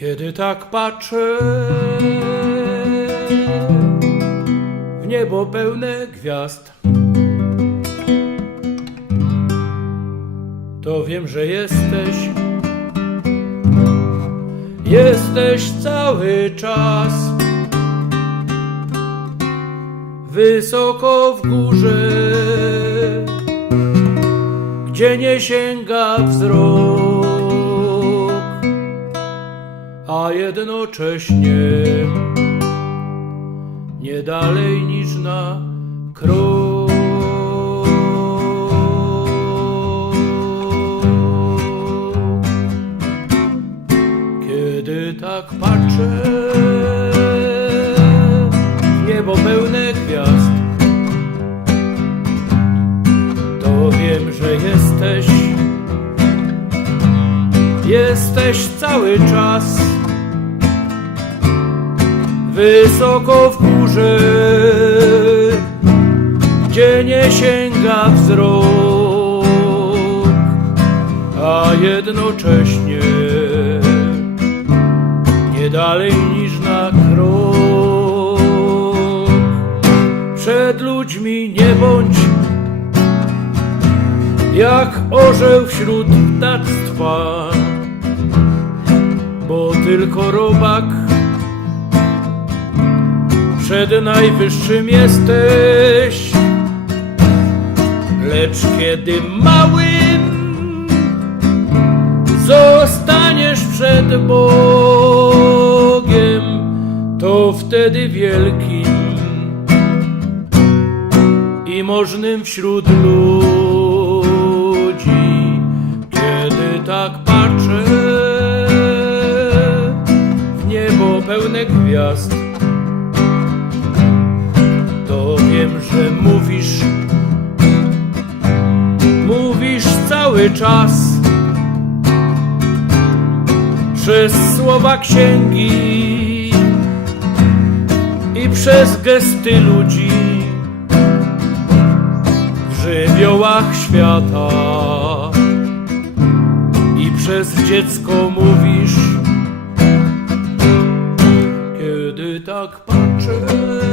Kiedy tak patrzę w niebo pełne gwiazd, to wiem, że jesteś, jesteś cały czas wysoko w górze, gdzie nie sięga wzrok a jednocześnie nie dalej niż na krok. Kiedy tak patrzę w niebo pełne gwiazd, to wiem, że jesteś jesteś cały czas wysoko w górze, gdzie nie sięga wzrok, a jednocześnie nie dalej niż na krok. Przed ludźmi nie bądź jak orzeł wśród ptactwa, bo tylko robak przed najwyższym jesteś. Lecz kiedy małym zostaniesz przed Bogiem, to wtedy wielkim i możnym wśród ludzi, kiedy tak patrzę w niebo pełne gwiazd, cały czas. Przez słowa księgi i przez gesty ludzi w żywiołach świata. I przez dziecko mówisz, kiedy tak patrzę